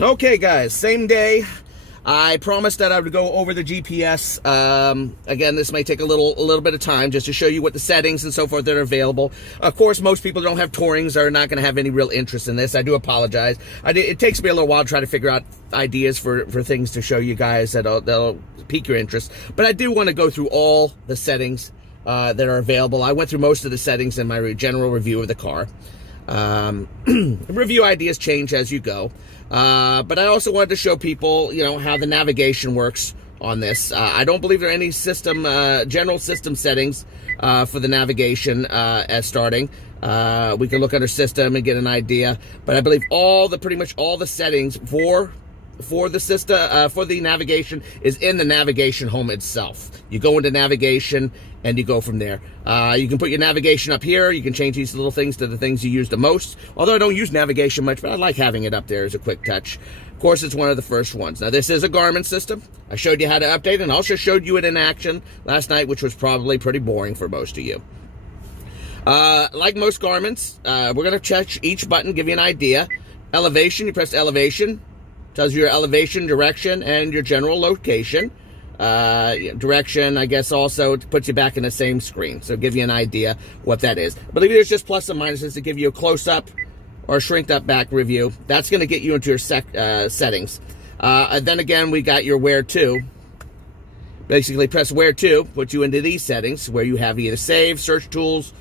Okay, guys, same day. I promised that I would go over the GPS. Again, this may take a little bit of time just to show you what the settings and so forth that are available. Of course, most people don't have Tourings, are not going to have any real interest in this. I do apologize. It takes me a little while to try to figure out ideas for things to show you guys that'll pique your interest. But I do want to go through all the settings that are available. I went through most of the settings in my general review of the car. Review ideas change as you go. But I also wanted to show people, how the navigation works on this. I don't believe there are any general system settings for the navigation as starting. We can look under system and get an idea. But I believe pretty much all the settings for the system, for the navigation is in the navigation home itself. You go into navigation and you go from there. You can put your navigation up here. You can change these little things to the things you use the most. Although I don't use navigation much, but I like having it up there as a quick touch. Of course, it's one of the first ones. Now, this is a Garmin system. I showed you how to update it, and also showed you it in action last night, which was probably pretty boring for most of you. Like most Garmin's, we're going to check each button, give you an idea. Elevation, you press elevation. Tells you your elevation, direction, and your general location. Direction, I guess, also puts you back in the same screen. So give you an idea what that is. I believe there's just plus and minuses to give you a close-up or a shrinked-up back review. That's going to get you into your settings. And then again, we got your where to. Basically, press where to, put you into these settings where you have either save, search tools,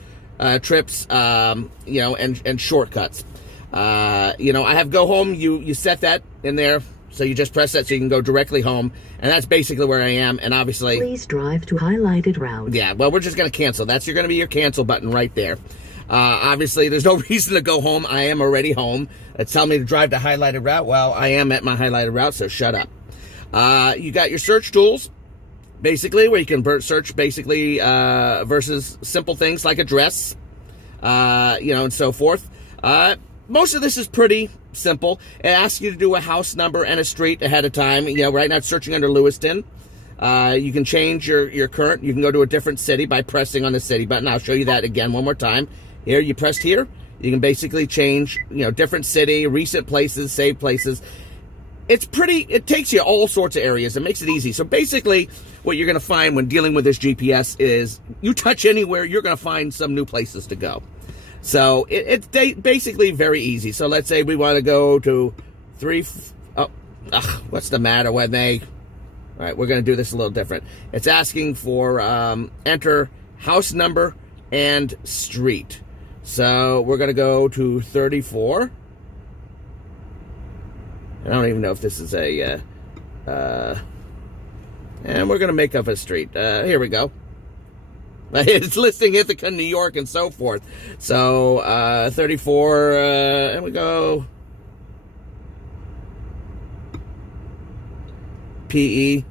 trips, and shortcuts. I have go home. You set that in there, so you just press that so you can go directly home, and that's basically where I am. And obviously, please drive to highlighted route. Yeah, well, we're just going to cancel. That's going to be your cancel button right there. Obviously, there's no reason to go home. I am already home. It's telling me to drive to highlighted route. Well, I am at my highlighted route, so shut up. You got your search tools, basically, where you can search basically versus simple things like address, and so forth. Most of this is pretty simple. It asks you to do a house number and a street ahead of time. Right now it's searching under Lewiston. You can change your current. You can go to a different city by pressing on the city button. I'll show you that again one more time. Here, you pressed here. You can basically change, different city, recent places, saved places. It takes you all sorts of areas. It makes it easy. So basically, what you're going to find when dealing with this GPS is you touch anywhere, you're going to find some new places to go. So it's basically very easy. So let's say we want to go to what's the matter with me? All right, we're going to do this a little different. It's asking for enter house number and street. So we're going to go to 34. I don't even know if this is and we're going to make up a street. Here we go. It's listing Ithaca, New York, and so forth. So, 34, and we go PE. And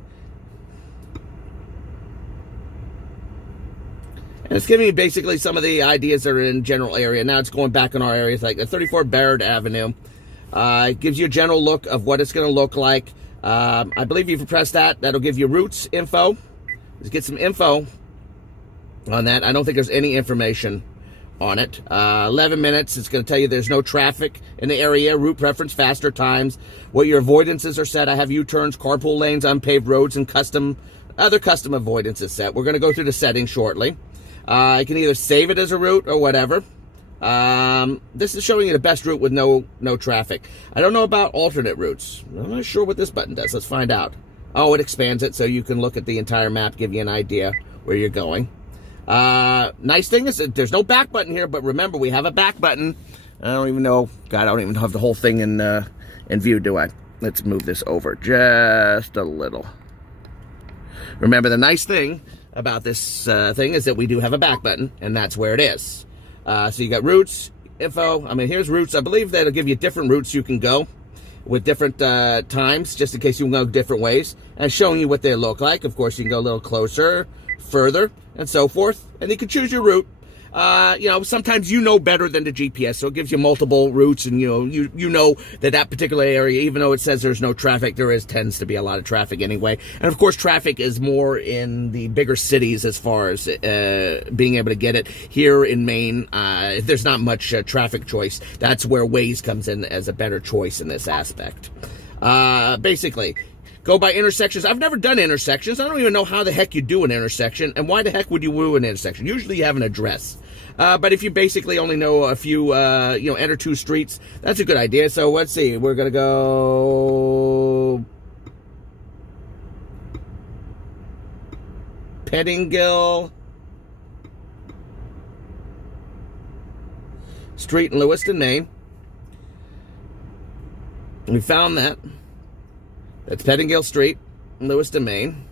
it's giving me basically some of the ideas that are in general area. Now it's going back in our areas, like the 34 Baird Avenue. It gives you a general look of what it's going to look like. I believe if you press that, that'll give you routes info. Let's get some info on that. I don't think there's any information on it. 11 minutes. It's going to tell you there's no traffic in the area, route preference, faster times, what your avoidances are set. I have U-turns, carpool lanes, unpaved roads, and other custom avoidances set. We're going to go through the settings shortly. I can either save it as a route or whatever. This is showing you the best route with no traffic. I don't know about alternate routes. I'm not sure what this button does. Let's find out. Oh, it expands it so you can look at the entire map, give you an idea where you're going. Nice thing is that there's no back button here, but remember, we have a back button. I don't even know. God, I don't even have the whole thing in view, do I? Let's move this over just a little. Remember, the nice thing about this thing is that we do have a back button, and that's where it is. So you got routes, info. I mean, here's routes. I believe that'll give you different routes you can go with different times, just in case you can go different ways, and showing you what they look like. Of course, you can go a little closer, further, and so forth, and you can choose your route. sometimes you know better than the GPS, so it gives you multiple routes, and you know that particular area, even though it says there's no traffic, tends to be a lot of traffic anyway. And of course, traffic is more in the bigger cities as far as being able to get it. Here in Maine, there's not much traffic choice. That's where Waze comes in as a better choice in this aspect. Basically, go by intersections. I've never done intersections. I don't even know how the heck you do an intersection, and why the heck would you do an intersection? Usually you have an address. But if you basically only know a few, enter 2 streets, that's a good idea. So let's see. We're going to go Pettingill Street in Lewiston, Maine. We found that. That's Pettingill Street in Lewiston, Maine.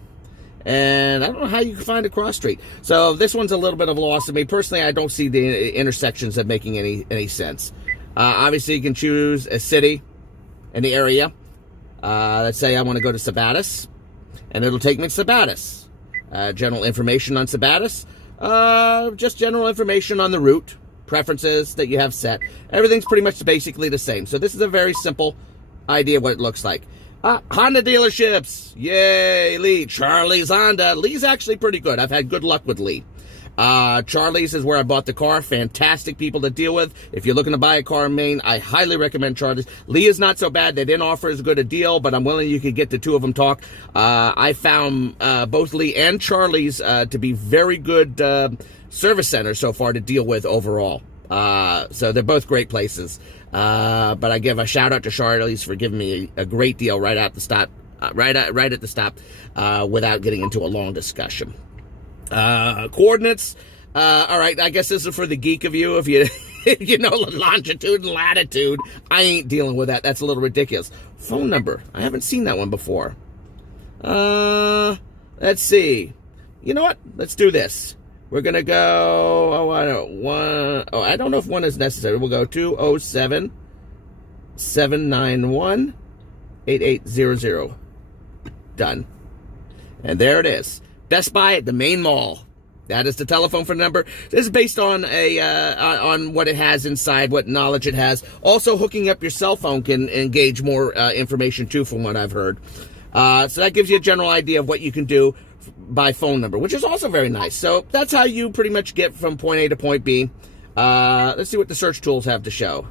And I don't know how you can find a cross street. So this one's a little bit of a loss to me. Personally, I don't see the intersections of making any sense. Obviously, you can choose a city and the area. Let's say I want to go to Sabattis, and it'll take me to Sabattis. General information on Sabattis. Just general information on the route, preferences that you have set. Everything's pretty much basically the same. So this is a very simple idea of what it looks like. Honda dealerships. Yay, Lee. Charlie's Honda. Lee's actually pretty good. I've had good luck with Lee. Charlie's is where I bought the car. Fantastic people to deal with. If you're looking to buy a car in Maine, I highly recommend Charlie's. Lee is not so bad. They didn't offer as good a deal, but I'm willing you could get the two of them talk. I found both Lee and Charlie's to be very good service centers so far to deal with overall. So they're both great places. But I give a shout out to Charlie's for giving me a great deal right at the stop, right at the stop, without getting into a long discussion. Coordinates. All right, I guess this is for the geek of you. If you know longitude and latitude, I ain't dealing with that. That's a little ridiculous. Phone number. I haven't seen that one before. Let's see. You know what? Let's do this. We're going to go, I don't know if one is necessary. We'll go 207-791-8800. Done. And there it is. Best Buy at the Main Mall. That is the telephone for number. This is based on on what it has inside, what knowledge it has. Also, hooking up your cell phone can engage more information too, from what I've heard. So that gives you a general idea of what you can do by phone number, which is also very nice. So that's how you pretty much get from point A to point B. Let's see what the search tools have to show.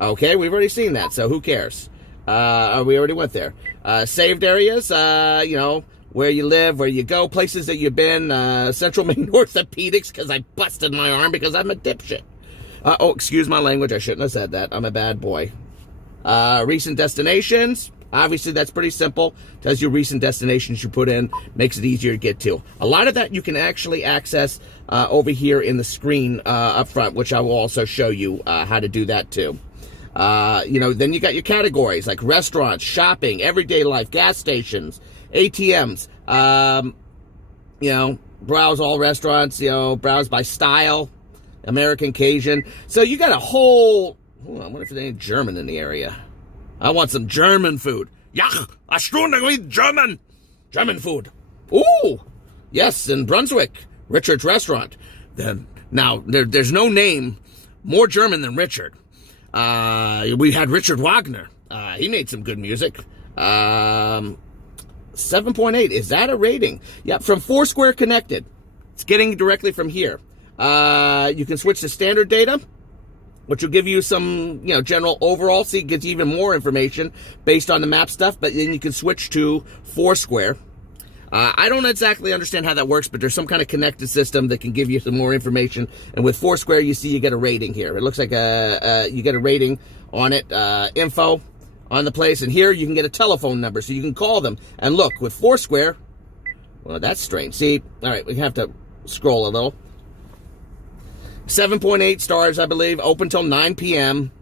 Okay, we've already seen that, so who cares? We already went there. Saved areas, where you live, where you go, places that you've been, Central Maine Orthopedics, because I busted my arm because I'm a dipshit. Excuse my language, I shouldn't have said that. I'm a bad boy. Recent destinations. Obviously, that's pretty simple. Tells you recent destinations you put in. Makes it easier to get to. A lot of that you can actually access over here in the screen up front, which I will also show you how to do that too. Then you got your categories like restaurants, shopping, everyday life, gas stations, ATMs. Browse all restaurants. Browse by style, American, Cajun. So you got a whole. I wonder if there's any German in the area. I want some German food. Ja, a Stunde with German. German food. Ooh, yes, in Brunswick, Richard's Restaurant. Now, there's no name more German than Richard. We had Richard Wagner. He made some good music. 7.8. Is that a rating? Yep, from Foursquare Connected. It's getting directly from here. You can switch to standard data, which will give you some, general overall. See, it gives you even more information based on the map stuff, but then you can switch to Foursquare. I don't exactly understand how that works, but there's some kind of connected system that can give you some more information. And with Foursquare, you see you get a rating here. It looks like you get a rating on it, info on the place. And here you can get a telephone number, so you can call them. And look, with Foursquare, well, that's strange. See, all right, we have to scroll a little. 7.8 stars, I believe. Open till 9 p.m.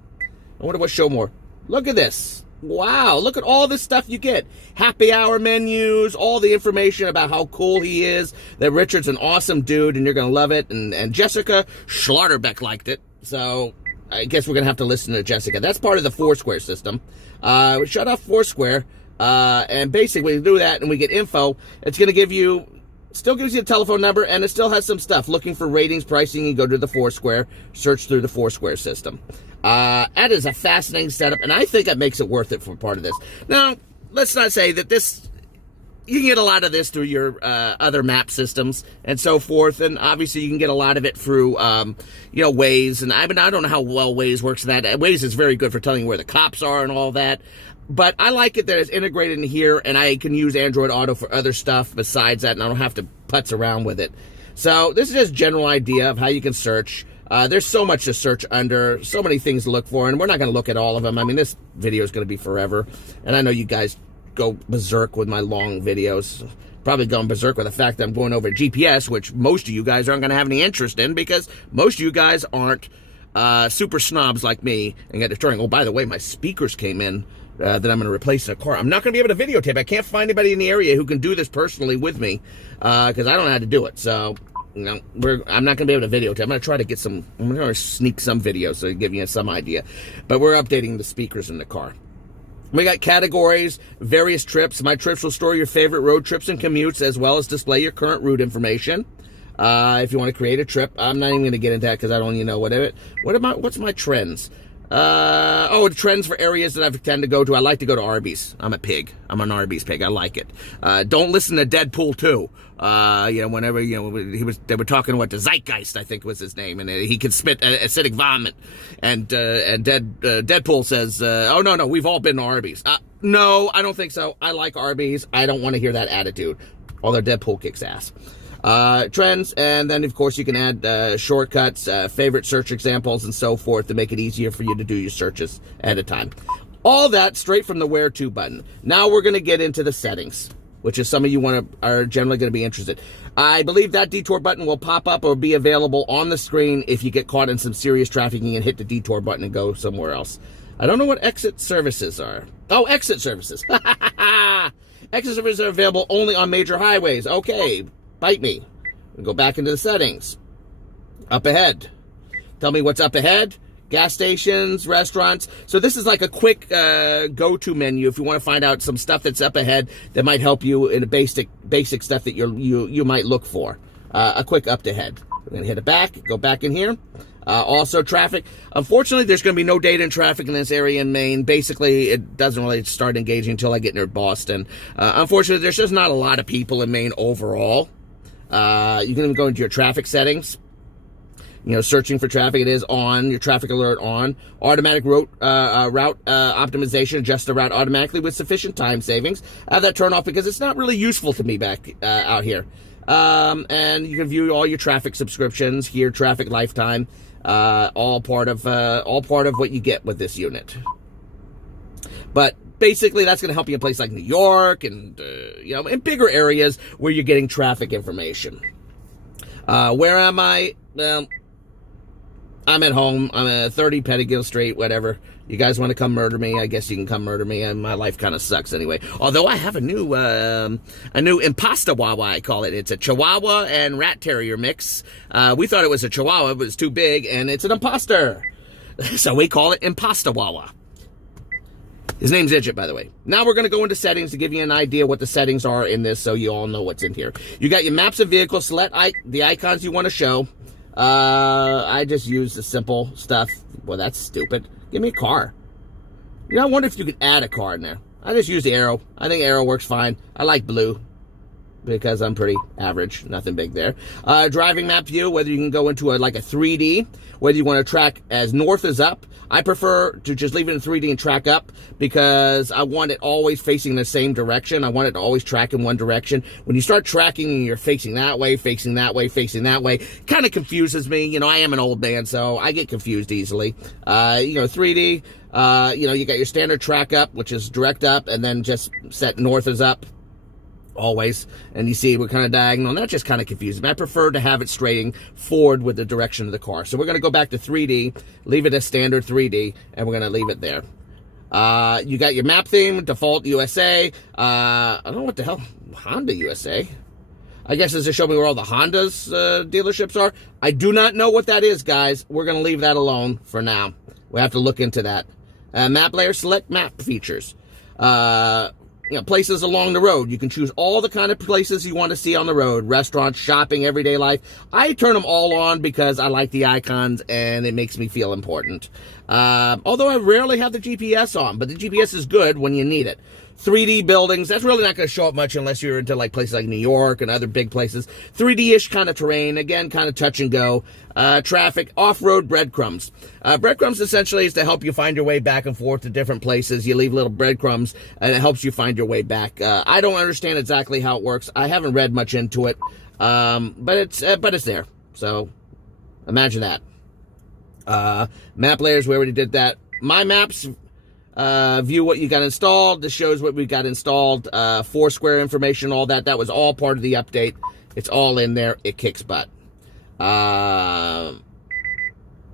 I wonder what show more. Look at this. Wow, look at all this stuff you get. Happy hour menus, all the information about how cool he is, that Richard's an awesome dude, and you're going to love it. And Jessica Schlotterbeck liked it. So I guess we're going to have to listen to Jessica. That's part of the Foursquare system. We shut off Foursquare, and basically we do that and we get info. It's going to give you Still gives you a telephone number, and it still has some stuff. Looking for ratings, pricing, you go to the Foursquare, search through the Foursquare system. That is a fascinating setup, and I think that makes it worth it for part of this. Now, let's not say that this, you can get a lot of this through your other map systems and so forth, and obviously you can get a lot of it through, Waze, and I don't know how well Waze works in that. Waze is very good for telling you where the cops are and all that. But I like it that it's integrated in here, and I can use Android Auto for other stuff besides that, and I don't have to putz around with it. So this is just a general idea of how you can search. There's so much to search under, so many things to look for, and we're not going to look at all of them. I mean, this video is going to be forever, and I know you guys go berserk with my long videos. Probably going berserk with the fact that I'm going over GPS, which most of you guys aren't going to have any interest in, because most of you guys aren't super snobs like me and get destroying. Oh, by the way, my speakers came in. That I'm going to replace in a car. I'm not going to be able to videotape. I can't find anybody in the area who can do this personally with me, because I don't know how to do it. So, I'm not going to be able to videotape. I'm going to try to get some, I'm going to sneak some videos so to give you some idea. But we're updating the speakers in the car. We got categories, various trips. My trips will store your favorite road trips and commutes, as well as display your current route information. If you want to create a trip, I'm not even going to get into that because I don't even know what's my trends. Trends for areas that I tend to go to. I like to go to Arby's. I'm a pig. I'm an Arby's pig. I like it. Don't listen to Deadpool 2. Whenever, they were talking about the Zeitgeist, I think was his name, and he could spit acidic vomit. And Deadpool says, oh, no, we've all been to Arby's. No, I don't think so. I like Arby's. I don't want to hear that attitude. Although Deadpool kicks ass. Trends, and then of course you can add shortcuts, favorite search examples, and so forth to make it easier for you to do your searches at a time. All that straight from the Where To button. Now we're going to get into the settings, which is some of you are generally going to be interested. I believe that detour button will pop up or be available on the screen if you get caught in some serious traffic. You can hit the detour button and go somewhere else. I don't know what exit services are. Oh, exit services. Exit services are available only on major highways. Okay. Bite me. Go back into the settings. Up ahead. Tell me what's up ahead. Gas stations, restaurants. So this is like a quick go-to menu if you want to find out some stuff that's up ahead that might help you in a basic stuff that you might look for. A quick up to head. We're going to hit it back. Go back in here. Also traffic. Unfortunately, there's going to be no data in traffic in this area in Maine. Basically, it doesn't really start engaging until I get near Boston. Unfortunately, there's just not a lot of people in Maine overall. You can even go into your traffic settings. Searching for traffic, it is on. Your traffic alert on. Automatic route optimization, adjust the route automatically with sufficient time savings. I have that turned off because it's not really useful to me back out here. And you can view all your traffic subscriptions here, traffic lifetime, all part of what you get with this unit. But basically, that's going to help you in places like New York and, in bigger areas where you're getting traffic information. Where am I? Well, I'm at home. I'm at 30 Pettigill Street, whatever. You guys want to come murder me? I guess you can come murder me. And my life kind of sucks anyway. Although I have a new Impasta Wawa, I call it. It's a Chihuahua and Rat Terrier mix. We thought it was a Chihuahua, but it's too big, and it's an imposter. So we call it Impasta Wawa. His name's Idjit, by the way. Now we're going to go into settings to give you an idea what the settings are in this so you all know what's in here. You got your maps of vehicles. Select the icons you want to show. I just use the simple stuff. Well, that's stupid. Give me a car. I wonder if you could add a car in there. I just use the arrow. I think arrow works fine. I like blue because I'm pretty average. Nothing big there. Driving map view, whether you can go into a 3D, whether you want to track as north as up. I prefer to just leave it in 3D and track up because I want it always facing the same direction. I want it to always track in one direction. When you start tracking and you're facing that way, facing that way, facing that way, kind of confuses me. I am an old man, so I get confused easily. 3D, you got your standard track up, which is direct up, and then just set north as up. Always, and you see we're kind of diagonal, and that just kind of confuses me. I prefer to have it straighting forward with the direction of the car. So we're going to go back to 3D, leave it as standard 3D, and we're going to leave it there. You got your map theme, default USA. I don't know what the hell, Honda USA. I guess it's to show me where all the Honda's dealerships are. I do not know what that is, guys. We're going to leave that alone for now. We have to look into that. Map layer, select map features. places along the road. You can choose all the kind of places you want to see on the road. Restaurants, shopping, everyday life. I turn them all on because I like the icons and it makes me feel important. Although I rarely have the GPS on, but the GPS is good when you need it. 3D buildings, that's really not going to show up much unless you're into like places like New York and other big places. 3D-ish kind of terrain, again, kind of touch and go. Traffic, off-road breadcrumbs. Breadcrumbs essentially is to help you find your way back and forth to different places. You leave little breadcrumbs and it helps you find your way back. I don't understand exactly how it works. I haven't read much into it, but it's there. So imagine that. Map layers, we already did that. My maps. View what you got installed. This shows what we got installed. Foursquare information, all that. That was all part of the update. It's all in there. It kicks butt. My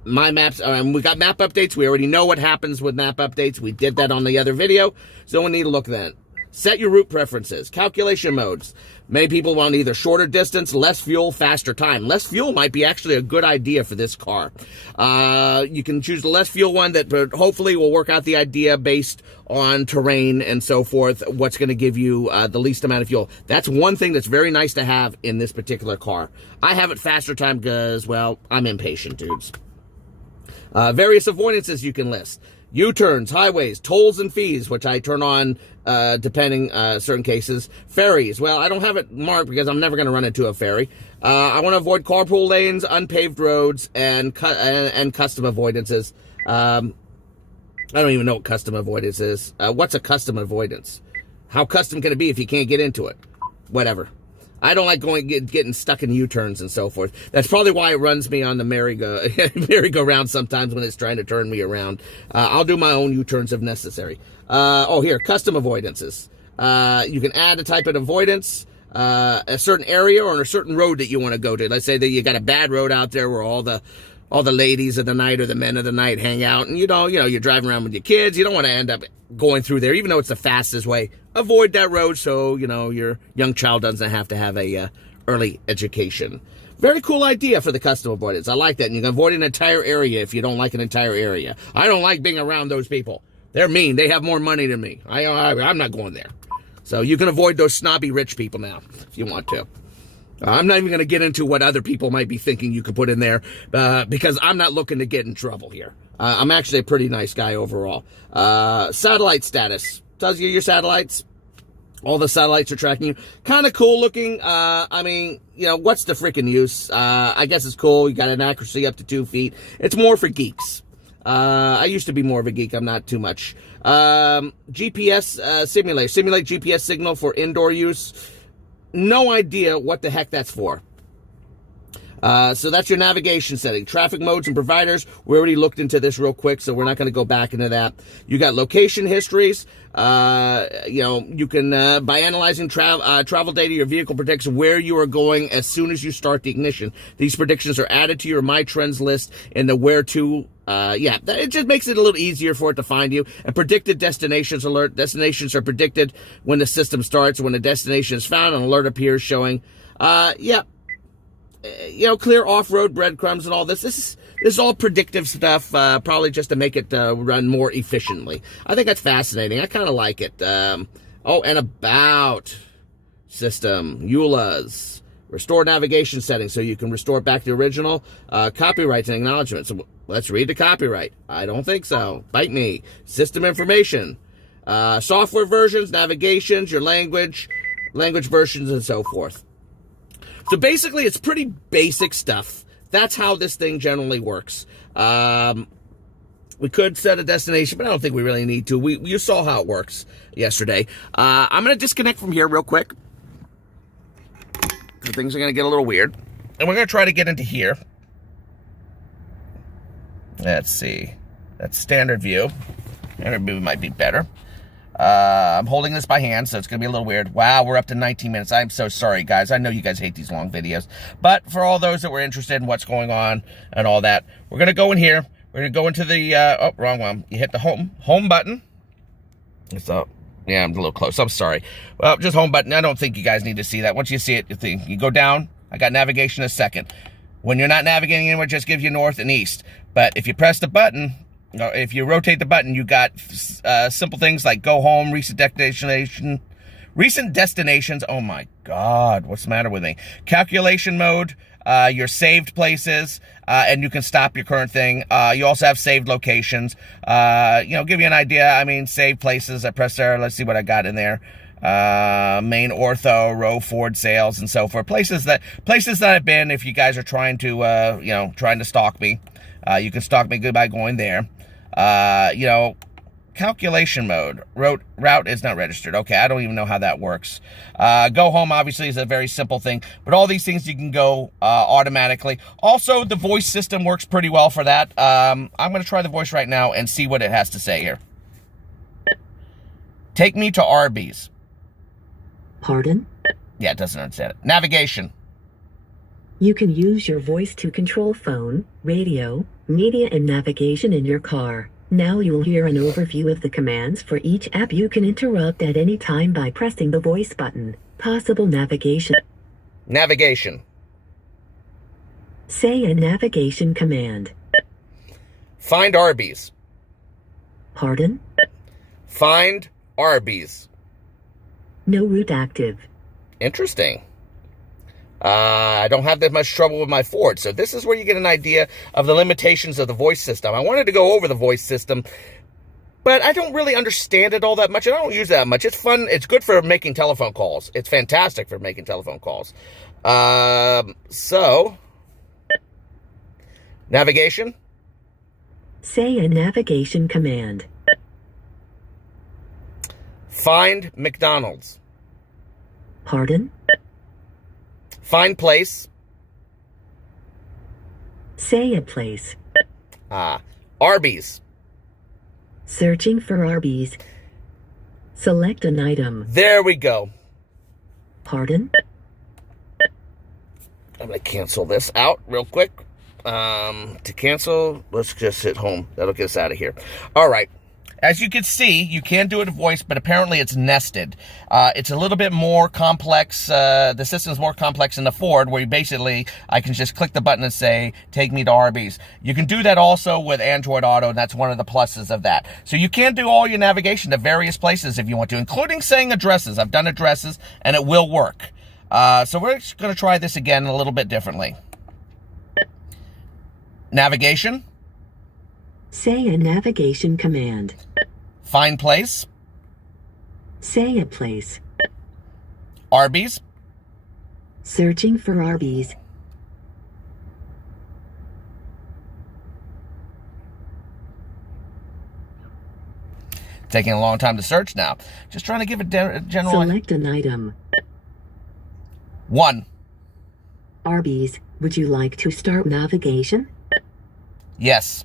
maps, we got map updates. We already know what happens with map updates. We did that on the other video, so we need to look at that. Set your route preferences. Calculation modes. Many people want either shorter distance, less fuel, faster time. Less fuel might be actually a good idea for this car. You can choose the less fuel one that hopefully will work out the idea based on terrain and so forth, what's going to give you the least amount of fuel. That's one thing that's very nice to have in this particular car. I have it faster time because, well, I'm impatient, dudes. Various avoidances you can list. U-turns, highways, tolls and fees, which I turn on depending certain cases. Ferries, well, I don't have it marked because I'm never going to run into a ferry. I want to avoid carpool lanes, unpaved roads, and custom avoidances. I don't even know what custom avoidance is. What's a custom avoidance? How custom can it be if you can't get into it? Whatever. I don't like getting stuck in U-turns and so forth. That's probably why it runs me on the merry-go-round sometimes when it's trying to turn me around. I'll do my own U-turns if necessary. Here, custom avoidances. You can add a type of avoidance, a certain area or a certain road that you want to go to. Let's say that you got a bad road out there where all the ladies of the night or the men of the night hang out, and you know, you're driving around with your kids. You don't want to end up going through there, even though it's the fastest way. Avoid that road so, your young child doesn't have to have a early education. Very cool idea for the custom avoidance. I like that. And you can avoid an entire area if you don't like an entire area. I don't like being around those people. They're mean. They have more money than me. I'm not going there. So you can avoid those snobby rich people now if you want to. I'm not even going to get into what other people might be thinking you could put in there because I'm not looking to get in trouble here. I'm actually a pretty nice guy overall. Satellite status. Tells you your satellites. All the satellites are tracking you. Kind of cool looking. What's the freaking use? I guess it's cool. You got an accuracy up to 2 feet. It's more for geeks. I used to be more of a geek. I'm not too much. GPS simulator. Simulate GPS signal for indoor use. No idea what the heck that's for. So that's your navigation setting. Traffic modes and providers. We already looked into this real quick, so we're not going to go back into that. You got location histories. You can, by analyzing travel data, your vehicle predicts where you are going as soon as you start the ignition. These predictions are added to your My Trends list in the where to. It just makes it a little easier for it to find you. A predicted destinations alert. Destinations are predicted when the system starts. When the destination is found, an alert appears showing, clear off-road breadcrumbs and all this. This is all predictive stuff, probably just to make it run more efficiently. I think that's fascinating. I kind of like it. And about system, EULAs. Restore navigation settings so you can restore it back to the original. Copyrights and acknowledgments. So let's read the copyright. I don't think so. Bite me. System information. Software versions, navigations, your language versions, and so forth. So basically, it's pretty basic stuff. That's how this thing generally works. We could set a destination, but I don't think we really need to. You saw how it works yesterday. I'm going to disconnect from here real quick. Things are going to get a little weird. And we're going to try to get into here. Let's see. That's standard view. Standard view might be better. I'm holding this by hand, so it's going to be a little weird. Wow, we're up to 19 minutes. I'm so sorry, guys. I know you guys hate these long videos. But for all those that were interested in what's going on and all that, we're going to go in here. We're going to go into the... wrong one. You hit the home button. So, yeah, I'm a little close. I'm sorry. Well, just home button. I don't think you guys need to see that. Once you see it, you go down. I got navigation in a second. When you're not navigating anywhere, it just gives you north and east. But if you press the button... if you rotate the button, you got simple things like go home, reset destination, Recent destinations. Oh my God, what's the matter with me? Calculation mode, your saved places, and you can stop your current thing. You also have saved locations. Give you an idea. I mean, saved places. I press there. Let's see what I got in there. Main ortho, row Ford sales, and so forth. Places that I've been. If you guys are trying to, trying to stalk me, you can stalk me by going there. Calculation mode. Route is not registered. Okay, I don't even know how that works. Go home, obviously, is a very simple thing. But all these things you can go automatically. Also, the voice system works pretty well for that. I'm going to try the voice right now and see what it has to say here. Take me to Arby's. Pardon? Yeah, it doesn't understand it. Navigation. You can use your voice to control phone, radio, media, and navigation in your car. Now you'll hear an overview of the commands for each app. You can interrupt at any time by pressing the voice button. Possible navigation. Navigation. Say a navigation command. Find Arby's. Pardon? Find Arby's. No route active. Interesting. I don't have that much trouble with my Ford, so this is where you get an idea of the limitations of the voice system. I wanted to go over the voice system, but I don't really understand it all that much, and I don't use it that much. It's fun. It's good for making telephone calls. It's fantastic for making telephone calls. So, navigation? Say a navigation command. Find McDonald's. Pardon? Find place. Say a place. Arby's. Searching for Arby's. Select an item. There we go. Pardon? I'm going to cancel this out real quick. To cancel, let's just hit home. That'll get us out of here. All right. As you can see, you can do it in voice, but apparently it's nested. It's a little bit more complex. The system's more complex in the Ford, where I can just click the button and say, take me to Arby's. You can do that also with Android Auto, and that's one of the pluses of that. So you can do all your navigation to various places if you want to, including saying addresses. I've done addresses, and it will work. So we're just going to try this again a little bit differently. Navigation. Say a navigation command. Find place. Say a place. Arby's. Searching for Arby's. Taking a long time to search now. Just trying to give a general... Select an item. 1. Arby's. Would you like to start navigation? Yes.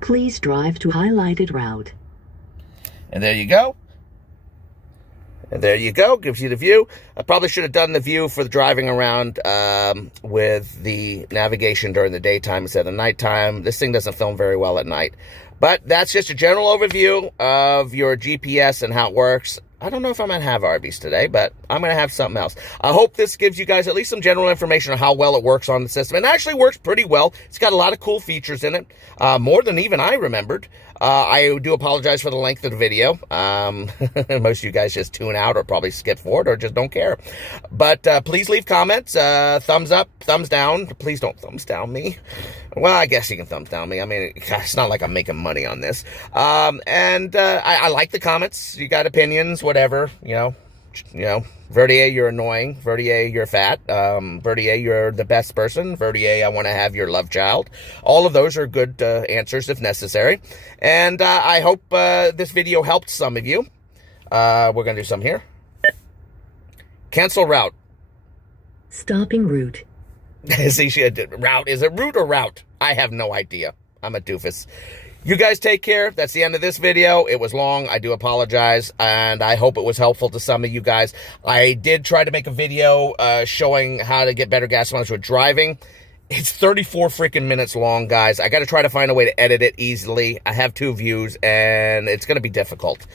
Please drive to highlighted route. And there you go. And there you go. Gives you the view. I probably should have done the view for the driving around with the navigation during the daytime instead of the nighttime. This thing doesn't film very well at night. But that's just a general overview of your GPS and how it works. I don't know if I'm going to have Arby's today, but I'm going to have something else. I hope this gives you guys at least some general information on how well it works on the system. It actually works pretty well. It's got a lot of cool features in it, more than even I remembered. I do apologize for the length of the video. Most of you guys just tune out or probably skip forward or just don't care. But please leave comments, thumbs up, thumbs down. Please don't thumbs down me. Well, I guess you can thumbs down me. I mean, it's not like I'm making money on this. I like the comments. You got opinions, whatever, you know, Verdier, you're annoying. Verdier, you're fat. Verdier, you're the best person. Verdier, I want to have your love child. All of those are good answers if necessary. And I hope this video helped some of you. We're going to do some here. Cancel route. Stopping route. See, route. Is it route or route? I have no idea. I'm a doofus. You guys take care. That's the end of this video. It was long. I do apologize, and I hope it was helpful to some of you guys. I did try to make a video showing how to get better gas mileage with driving. It's 34 freaking minutes long, guys. I got to try to find a way to edit it easily. I have 2 views, and it's going to be difficult.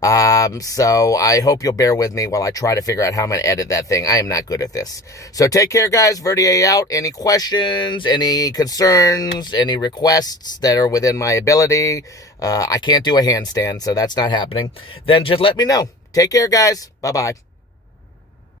So I hope you'll bear with me while I try to figure out how I'm going to edit that thing. I am not good at this. So take care, guys. Verdier out. Any questions, any concerns, any requests that are within my ability? I can't do a handstand, so that's not happening. Then just let me know. Take care, guys. Bye-bye.